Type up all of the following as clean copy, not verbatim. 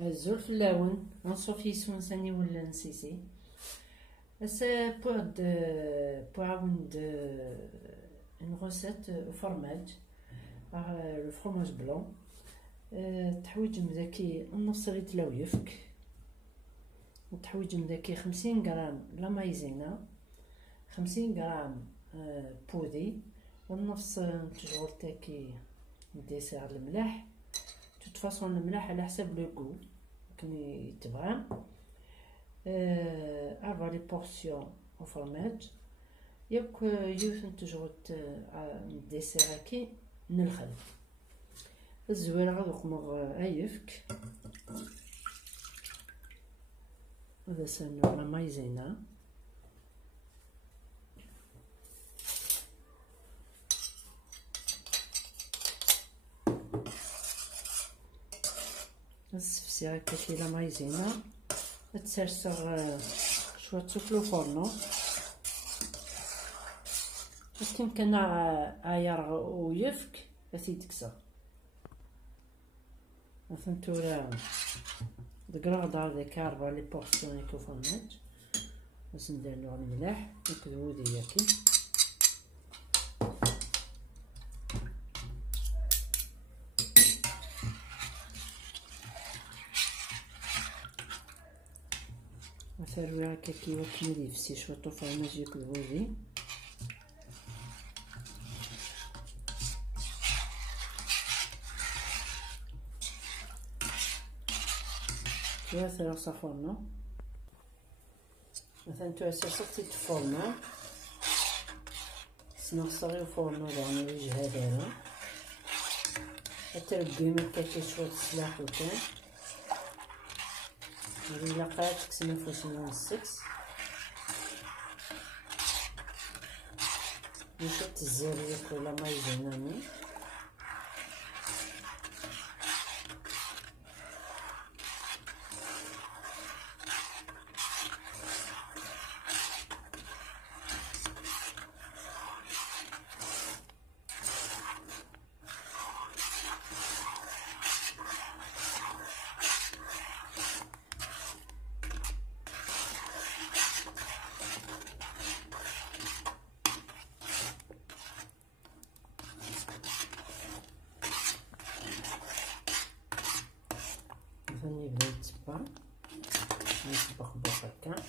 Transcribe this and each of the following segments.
الزول في اللون نصوف يسون ساني ولا نسيسي هسا pour une recette au fromage le fromage blanc تحويج مذاكي نص ريت لويفك وتحويج مذاكي 50 غرام لا مايزينا 50 غرام بودي والنص تجور تاكي ديسير الملح تتفاصون الملح على حسب لو غو كني تبغى 4 لي بورسيون او فرماج ياك يوثن تجوت ديسير كي نلخل الزوير غادي قمر ايفك هذا سنو لا مايزينا السفسي هكا كي لا مايزينا تسرسغ شويه تسوفلو فورنو كان عاير ويفك اثي تكسر مثلا تورا دقرا دار ديك 4 لي بورسيون يكو فرماج باش نديرلو الملح نكدو دياكي مثلا هكا كي وكني نفسي شويه فرماج يكدو دي ثلاثة صفرنا مثلا تواسي صفتي تفورنا سنغصري فورنا يعني وجهة دارا تربي مكاكي شوية سلاح وكان إلا قرات كسنا فوسنا السكس نشط الزريق ولا مايزينامي مثلا يبدا يتبع يطبخ هكا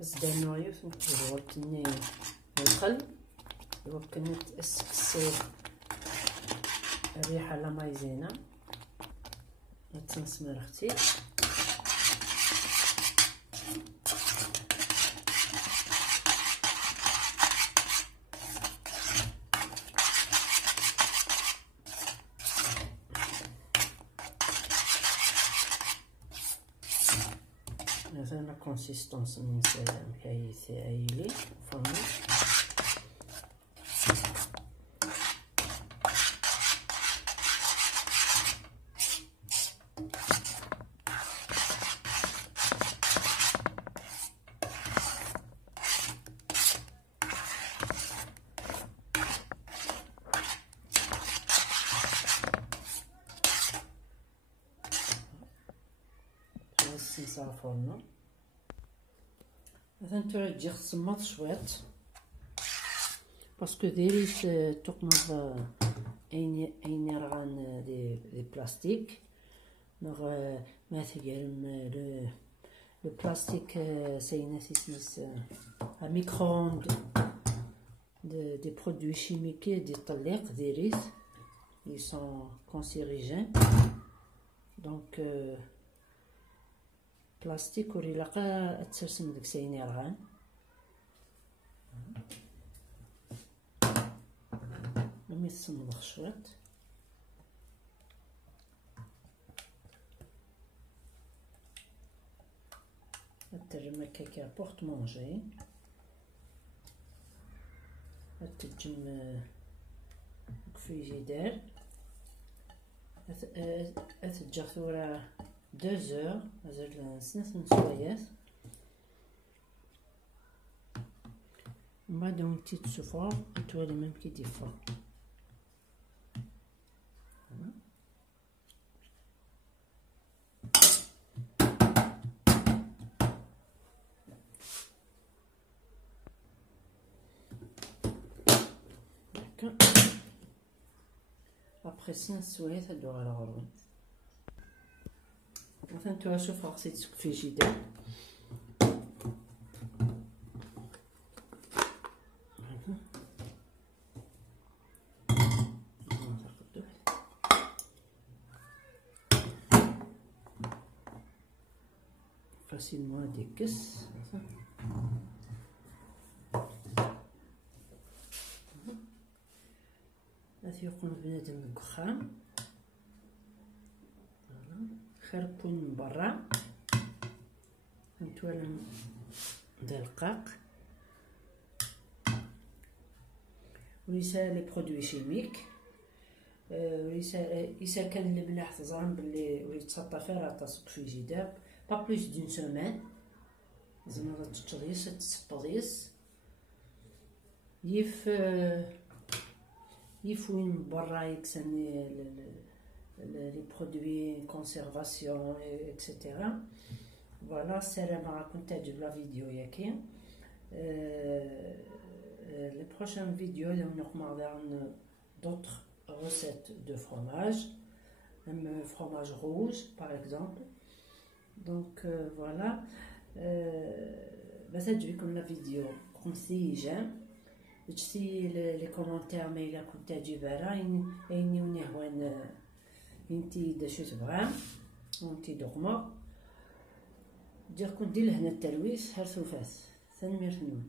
بس دانو يوث نكتبو وكني الخل وكني تأسكسي الريحة لا مايزينا تنسمر اختي مثلا كونسيستونس من سلام هاي ثايلي فرمي نص فرنا مثلا ترجي خصمات شويط باسكو ديريت تقمض اين رغان دي بلاستيك نغ مثلا لو بلاستيك سيناس اسمس ميكرووند دي برودوي شيميك دي طليق ديريت ils sont cancérigènes donc بلاستيك وريلاقا تسرسم داك سايني رغان مي تصنبخ شويط الترجمة كيكا بورت مونجي التجم فريجيدير اتجا ثورة 2 heures مازال سنة نسوايات من بعد نتي تسفر توالي ميم كي ديفا هكا. ابخي 5 سوايع هادو على غرون. مثلا نتوما شوفوا غسيت في جدار. فاسيلمون ديكس. هذا يقوم بنادم الدخان. خربون من برا. نتوالى دقاق. وليسا لي برودوي شيميك. وليسا كان الملاح تظن بلي وليت تسطى فيه راه تصب في جدار با بلوس دون سومان. زعما تطليس تسطليس يفوين من برا يكسني لي برودوي كونسيرفاسيون اكسيتيرا. فوالا السلام عليكم. تعجب لا فيديو ياكي. Les prochaines vidéos, nous regarderons d'autres recettes de fromage, même fromage rouge par exemple. Donc voilà. بس تعجبكم لا فيديو خمسي j'aime. تشتي لي كومونتير ما الا كنت تعجبها راه ينيوني هوان انتي داشو تبغى وانتي دغما دير كون دير لهنا التلويس هرسو فاس ثاني ميرثنون.